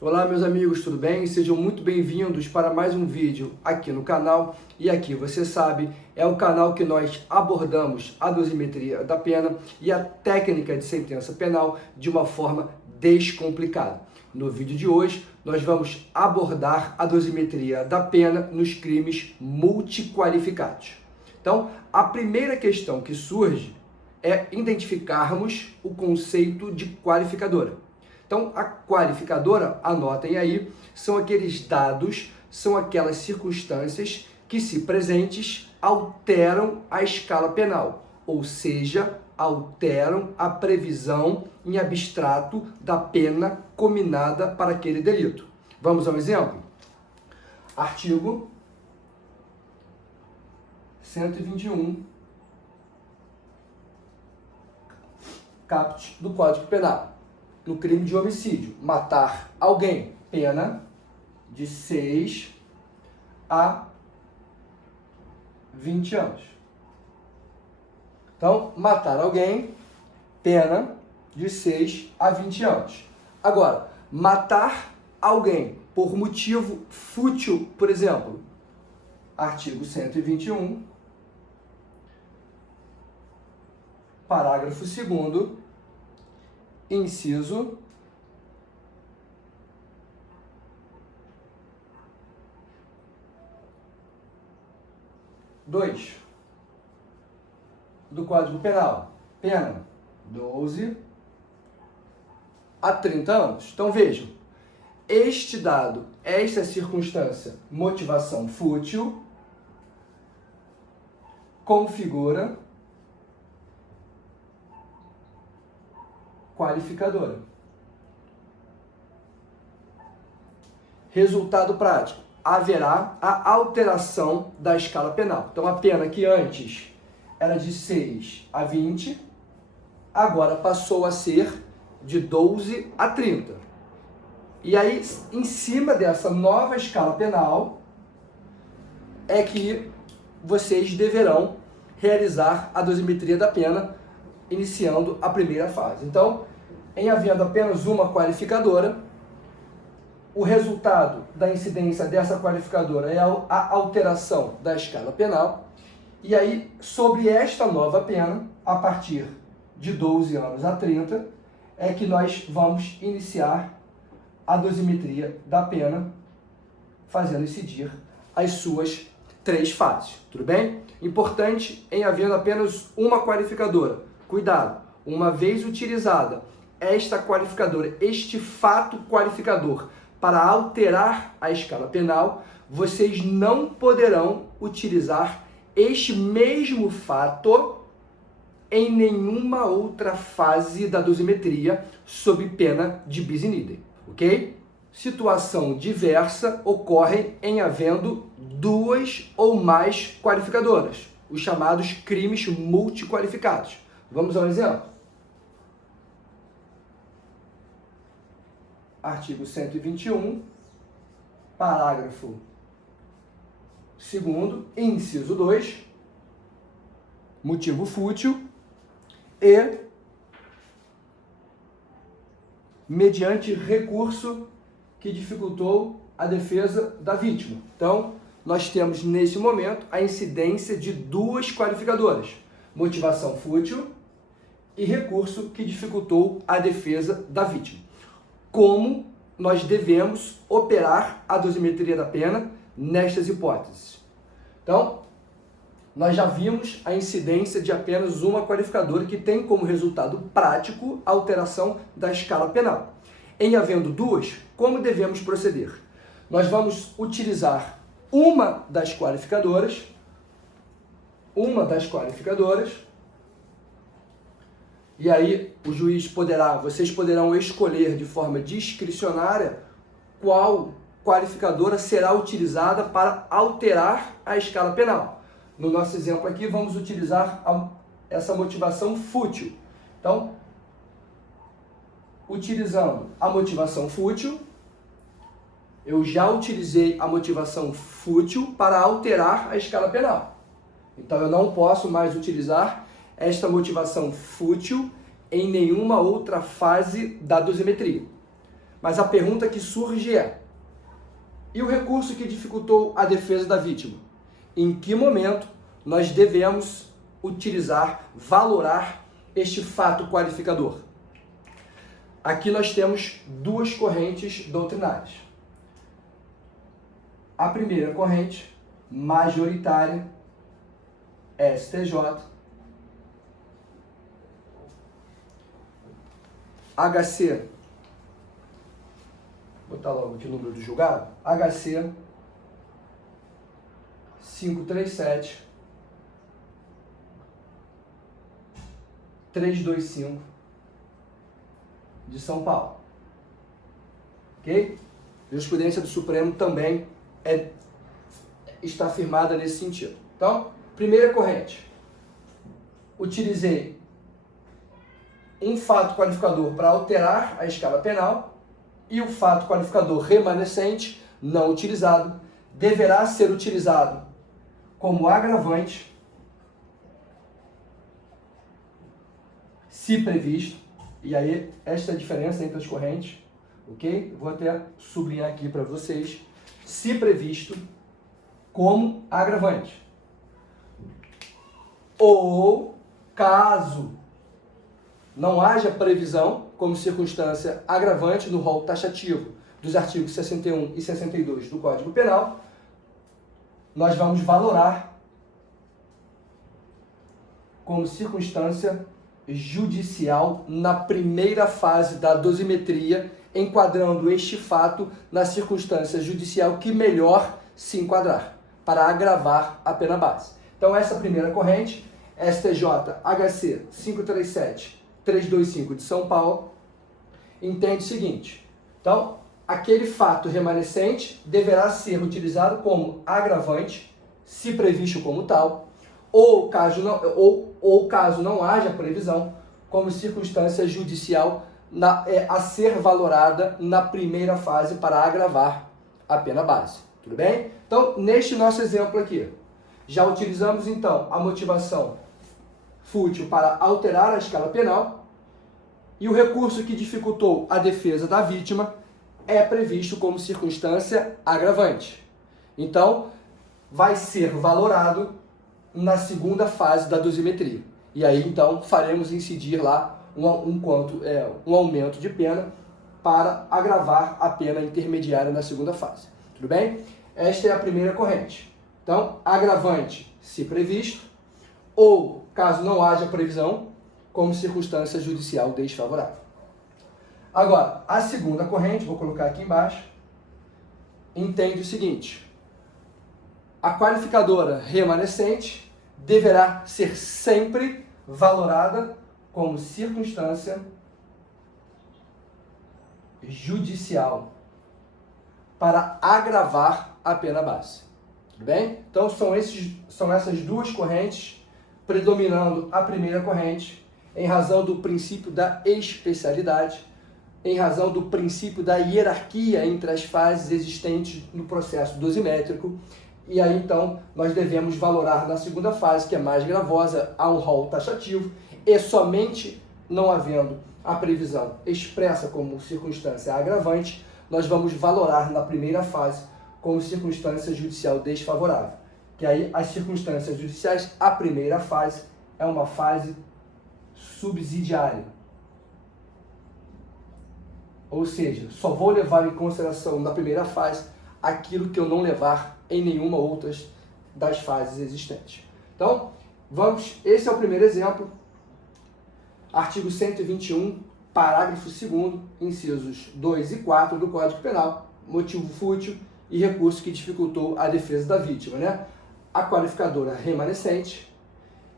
Olá meus amigos, tudo bem? Sejam muito bem-vindos para mais um vídeo aqui no canal. E aqui, você sabe, é o canal que nós abordamos a dosimetria da pena e a técnica de sentença penal de uma forma descomplicada. No vídeo de hoje, nós vamos abordar a dosimetria da pena nos crimes multiqualificados. Então, a primeira questão que surge é identificarmos o conceito de qualificadora. Então, a qualificadora, anotem aí, são aqueles dados, são aquelas circunstâncias que, se presentes, alteram a escala penal, ou seja, alteram a previsão em abstrato da pena cominada para aquele delito. Vamos ao exemplo? Artigo 121, caput do Código Penal. No crime de homicídio, matar alguém, pena de 6 a 20 anos. Então, matar alguém, pena de 6 a 20 anos. Agora, matar alguém por motivo fútil, por exemplo, artigo 121, parágrafo 2º, inciso 2 do Código Penal, pena 12 a 30 anos. Então vejam, este dado, esta circunstância, motivação fútil, configura qualificadora. Resultado prático: haverá a alteração da escala penal. Então, a pena que antes era de 6 a 20, agora passou a ser de 12 a 30. E aí, em cima dessa nova escala penal, é que vocês deverão realizar a dosimetria da pena, iniciando a primeira fase. Então, em havendo apenas uma qualificadora, o resultado da incidência dessa qualificadora é a alteração da escala penal. E aí, sobre esta nova pena, a partir de 12 anos a 30, é que nós vamos iniciar a dosimetria da pena, fazendo incidir as suas 3 fases. Tudo bem? Importante, em havendo apenas uma qualificadora, cuidado, uma vez utilizada esta qualificadora, este fato qualificador para alterar a escala penal, vocês não poderão utilizar este mesmo fato em nenhuma outra fase da dosimetria sob pena de bis in idem, ok? Situação diversa ocorre em havendo 2 ou mais qualificadoras, os chamados crimes multiqualificados. Vamos ao exemplo? Artigo 121, parágrafo 2º, inciso 2, motivo fútil e mediante recurso que dificultou a defesa da vítima. Então, nós temos nesse momento a incidência de 2 qualificadoras: motivação fútil e recurso que dificultou a defesa da vítima. Como nós devemos operar a dosimetria da pena nestas hipóteses? Então, nós já vimos a incidência de apenas uma qualificadora que tem como resultado prático a alteração da escala penal. Em havendo 2, como devemos proceder? Nós vamos utilizar uma das qualificadoras, e aí o juiz vocês poderão escolher de forma discricionária qual qualificadora será utilizada para alterar a escala penal. No nosso exemplo aqui, vamos utilizar essa motivação fútil. Então, utilizando a motivação fútil, eu já utilizei a motivação fútil para alterar a escala penal. Então, eu não posso mais utilizar esta motivação fútil em nenhuma outra fase da dosimetria. Mas a pergunta que surge é: e o recurso que dificultou a defesa da vítima? Em que momento nós devemos utilizar, valorar este fato qualificador? Aqui nós temos duas correntes doutrinárias. A primeira corrente, majoritária, STJ, HC, vou botar logo aqui o número do julgado, HC 537 325 de São Paulo. Ok? Jurisprudência do Supremo também está firmada nesse sentido. Então, primeira corrente. Utilizei um fato qualificador para alterar a escala penal e o fato qualificador remanescente, não utilizado, deverá ser utilizado como agravante, se previsto. E aí, esta é a diferença entre as correntes, ok? Vou até sublinhar aqui para vocês. Se previsto como agravante. Ou, caso não haja previsão como circunstância agravante no rol taxativo dos artigos 61 e 62 do Código Penal, nós vamos valorar como circunstância judicial na primeira fase da dosimetria, enquadrando este fato na circunstância judicial que melhor se enquadrar, para agravar a pena base. Então, essa primeira corrente, STJ HC 537-325 de São Paulo, entende o seguinte: então, aquele fato remanescente deverá ser utilizado como agravante, se previsto como tal, ou caso não haja previsão, como circunstância judicial a ser valorada na primeira fase para agravar a pena base. Tudo bem? Então, neste nosso exemplo aqui, já utilizamos então a motivação fútil para alterar a escala penal e o recurso que dificultou a defesa da vítima é previsto como circunstância agravante. Então, vai ser valorado na segunda fase da dosimetria. E aí, então, faremos incidir lá um aumento de pena para agravar a pena intermediária na segunda fase. Tudo bem? Esta é a primeira corrente. Então, agravante, se previsto, ou, caso não haja previsão, como circunstância judicial desfavorável. Agora, a segunda corrente, vou colocar aqui embaixo, entende o seguinte: a qualificadora remanescente deverá ser sempre valorada como circunstância judicial para agravar a pena base. Tudo bem? Então, são essas duas correntes, predominando a primeira corrente, em razão do princípio da especialidade, em razão do princípio da hierarquia entre as fases existentes no processo dosimétrico. E aí, então, nós devemos valorar na segunda fase, que é mais gravosa, há um rol taxativo, e somente não havendo a previsão expressa como circunstância agravante, nós vamos valorar na primeira fase como circunstância judicial desfavorável. Que aí, as circunstâncias judiciais, a primeira fase é uma fase subsidiária. Ou seja, só vou levar em consideração na primeira fase aquilo que eu não levar em nenhuma outra das fases existentes. Então, esse é o primeiro exemplo. Artigo 121, parágrafo 2º, incisos 2 e 4 do Código Penal, motivo fútil e recurso que dificultou a defesa da vítima, né? A qualificadora remanescente,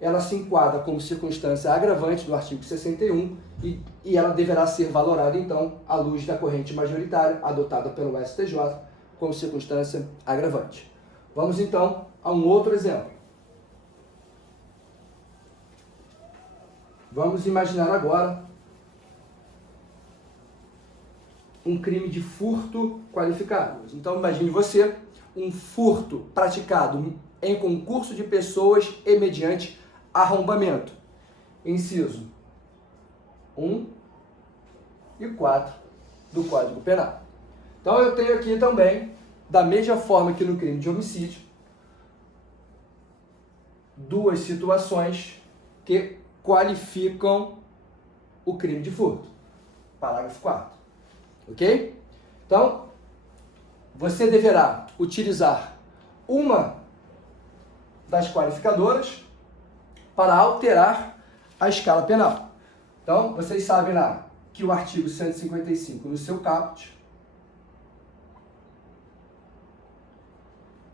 ela se enquadra como circunstância agravante do artigo 61 e ela deverá ser valorada, então, à luz da corrente majoritária adotada pelo STJ como circunstância agravante. Vamos, então, a um outro exemplo. Vamos imaginar agora um crime de furto qualificado. Então, imagine você um furto praticado em concurso de pessoas e mediante arrombamento. Inciso 1 e 4 do Código Penal. Então eu tenho aqui também, da mesma forma que no crime de homicídio, duas situações que qualificam o crime de furto. Parágrafo 4º. Ok? Então, você deverá utilizar uma das qualificadoras para alterar a escala penal. Então, vocês sabem lá que o artigo 155, no seu caput,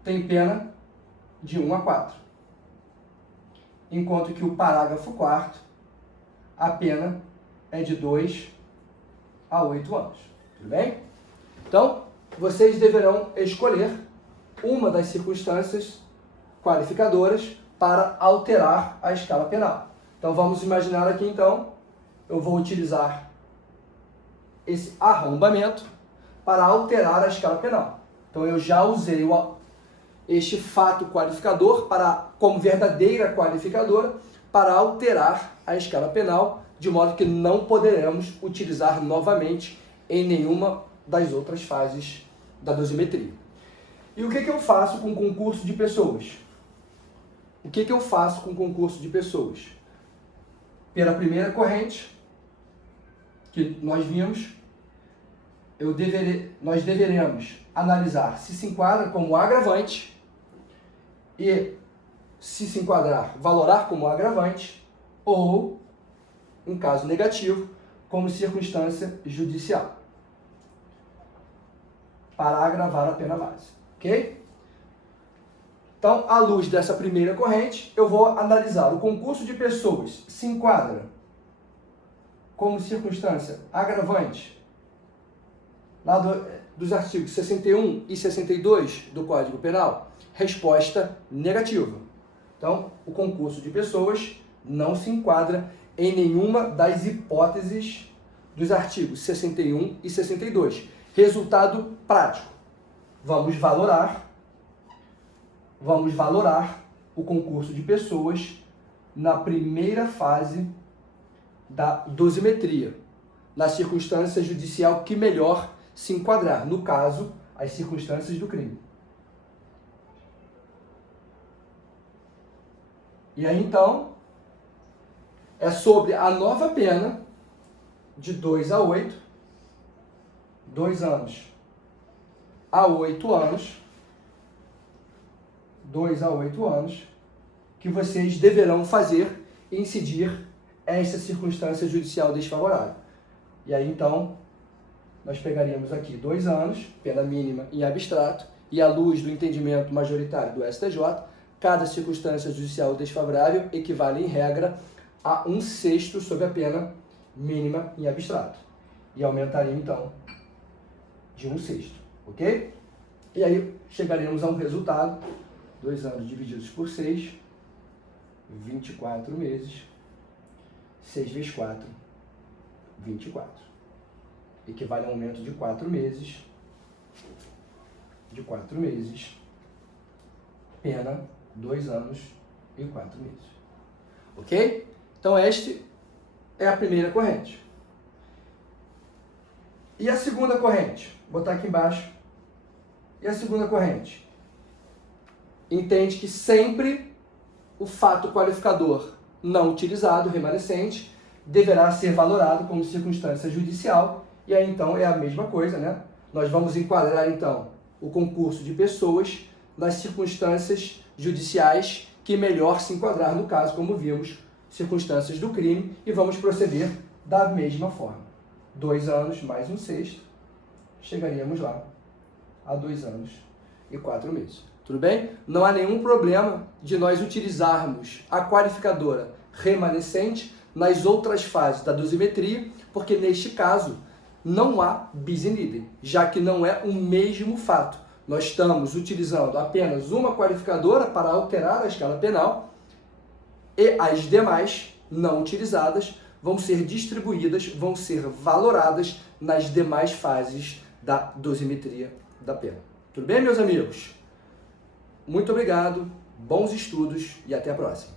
tem pena de 1 a 4. Enquanto que o parágrafo 4º, a pena é de 2 a 8 anos. Tudo bem? Então, vocês deverão escolher uma das circunstâncias qualificadoras para alterar a escala penal. Então, vamos imaginar aqui, então, eu vou utilizar esse arrombamento para alterar a escala penal. Então, eu já usei este fato qualificador como verdadeira qualificadora para alterar a escala penal, de modo que não poderemos utilizar novamente em nenhuma das outras fases da dosimetria. E o que eu faço com concurso de pessoas? O que eu faço com concurso de pessoas? Pela primeira corrente que nós vimos, nós deveremos analisar se enquadra como agravante e, se enquadrar, valorar como agravante ou, em caso negativo, como circunstância judicial, para agravar a pena base. Ok? Então, à luz dessa primeira corrente, eu vou analisar o concurso de pessoas se enquadra como circunstância agravante lá dos artigos 61 e 62 do Código Penal. Resposta negativa. Então, o concurso de pessoas não se enquadra em nenhuma das hipóteses dos artigos 61 e 62. Resultado prático. Vamos valorar o concurso de pessoas na primeira fase da dosimetria, na circunstância judicial que melhor se enquadrar, no caso, as circunstâncias do crime. E aí, então, é sobre a nova pena de 2 a 8, 2 anos a 8 anos, 2 a 8 anos, que vocês deverão incidir essa circunstância judicial desfavorável. E aí, então, nós pegaríamos aqui 2 anos, pena mínima em abstrato, e à luz do entendimento majoritário do STJ, cada circunstância judicial desfavorável equivale, em regra, a 1/6 sobre a pena mínima em abstrato. E aumentaria, então, de 1/6. Ok? E aí chegaremos a um resultado, 2 anos divididos por 6, 24 meses, 6 vezes 4, 24. Equivale a um aumento de 4 meses, pena 2 anos e 4 meses. Ok? Então, esta é a primeira corrente. E a segunda corrente? Vou botar aqui embaixo. E a segunda corrente? Entende que sempre o fato qualificador não utilizado, remanescente, deverá ser valorado como circunstância judicial. E aí, então, é a mesma coisa, né? Nós vamos enquadrar, então, o concurso de pessoas nas circunstâncias judiciais que melhor se enquadrar no caso, como vimos, circunstâncias do crime, e vamos proceder da mesma forma. 2 anos mais 1/6, chegaríamos lá a 2 anos e 4 meses. Tudo bem? Não há nenhum problema de nós utilizarmos a qualificadora remanescente nas outras fases da dosimetria, porque neste caso não há bis in idem, já que não é o mesmo fato. Nós estamos utilizando apenas uma qualificadora para alterar a escala penal e as demais, não utilizadas, vão ser distribuídas, vão ser valoradas nas demais fases da dosimetria da pena. Tudo bem, meus amigos? Muito obrigado, bons estudos e até a próxima.